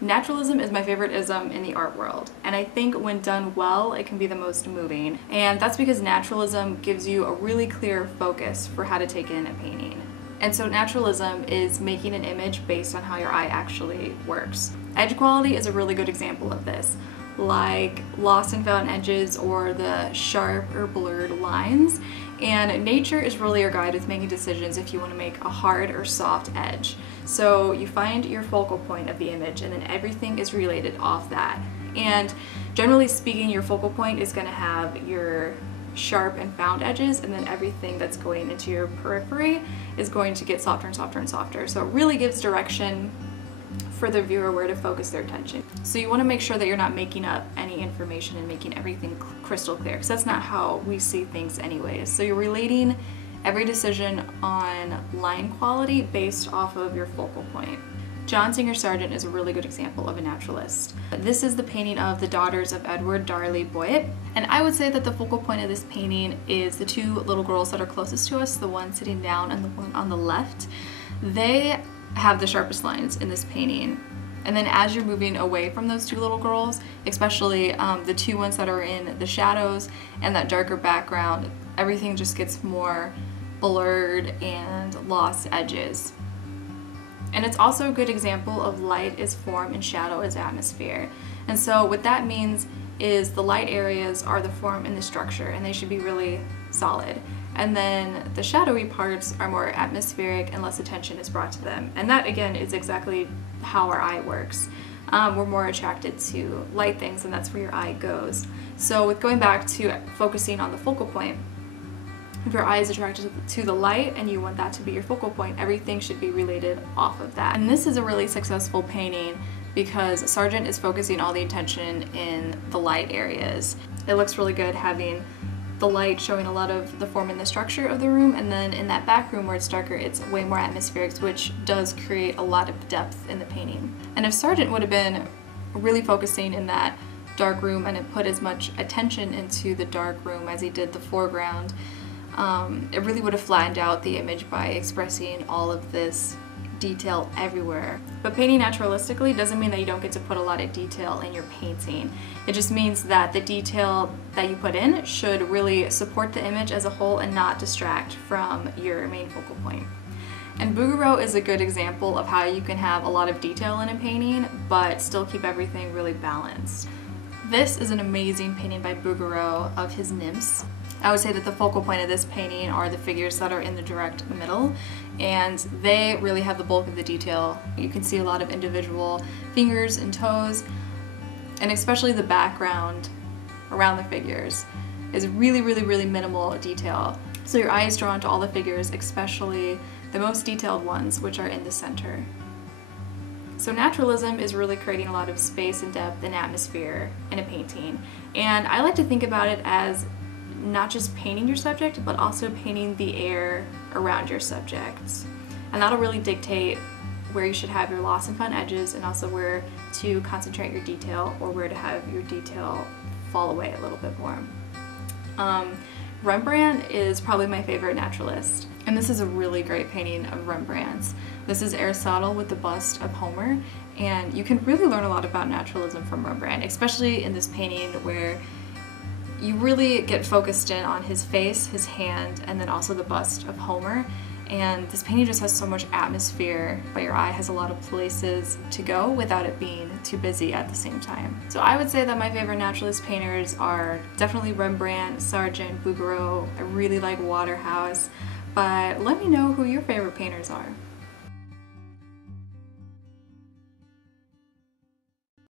Naturalism is my favorite ism in the art world, and I think when done well, it can be the most moving. And that's because naturalism gives you a really clear focus for how to take in a painting. And so naturalism is making an image based on how your eye actually works. Edge quality is a really good example of this, like lost and found edges or the sharp or blurred lines. And nature is really your guide with making decisions if you want to make a hard or soft edge. So you find your focal point of the image and then everything is related off that. And generally speaking, your focal point is going to have your sharp and found edges, and then everything that's going into your periphery is going to get softer and softer and softer. So it really gives direction for the viewer where to focus their attention. So you want to make sure that you're not making up any information and making everything crystal clear, because that's not how we see things anyways. So you're relating every decision on line quality based off of your focal point. John Sargent is a really good example of a naturalist. This is the painting of the daughters of Edward Darley Boit, and I would say that the focal point of this painting is the two little girls that are closest to us, the one sitting down and the one on the left. They have the sharpest lines in this painting. And then as you're moving away from those two little girls, especially the two ones that are in the shadows and that darker background, everything just gets more blurred and lost edges. And it's also a good example of light is form and shadow is atmosphere. And so what that means is the light areas are the form and the structure, and they should be really solid. And then the shadowy parts are more atmospheric and less attention is brought to them. And that again is exactly how our eye works. We're more attracted to light things, and that's where your eye goes. So with going back to focusing on the focal point, if your eye is attracted to the light and you want that to be your focal point, everything should be related off of that. And this is a really successful painting because Sargent is focusing all the attention in the light areas. It looks really good having the light showing a lot of the form and the structure of the room, and then in that back room where it's darker, it's way more atmospheric, which does create a lot of depth in the painting. And if Sargent would have been really focusing in that dark room and had put as much attention into the dark room as he did the foreground, it really would have flattened out the image by expressing all of this detail everywhere. But painting naturalistically doesn't mean that you don't get to put a lot of detail in your painting. It just means that the detail that you put in should really support the image as a whole and not distract from your main focal point. And Bouguereau is a good example of how you can have a lot of detail in a painting but still keep everything really balanced. This is an amazing painting by Bouguereau of his nymphs. I would say that the focal point of this painting are the figures that are in the direct middle, and they really have the bulk of the detail. You can see a lot of individual fingers and toes, and especially the background around the figures is really minimal detail. So your eye is drawn to all the figures, especially the most detailed ones, which are in the center. So naturalism is really creating a lot of space and depth and atmosphere in a painting, and I like to think about it as not just painting your subject, but also painting the air around your subjects. And that'll really dictate where you should have your lost and found edges, and also where to concentrate your detail or where to have your detail fall away a little bit more. Rembrandt is probably my favorite naturalist, and this is a really great painting of Rembrandt's. This is Aristotle with the bust of Homer, and you can really learn a lot about naturalism from Rembrandt, especially in this painting where you really get focused in on his face, his hand, and then also the bust of Homer. And this painting just has so much atmosphere, but your eye has a lot of places to go without it being too busy at the same time. So I would say that my favorite naturalist painters are definitely Rembrandt, Sargent, Bouguereau. I really like Waterhouse, but let me know who your favorite painters are.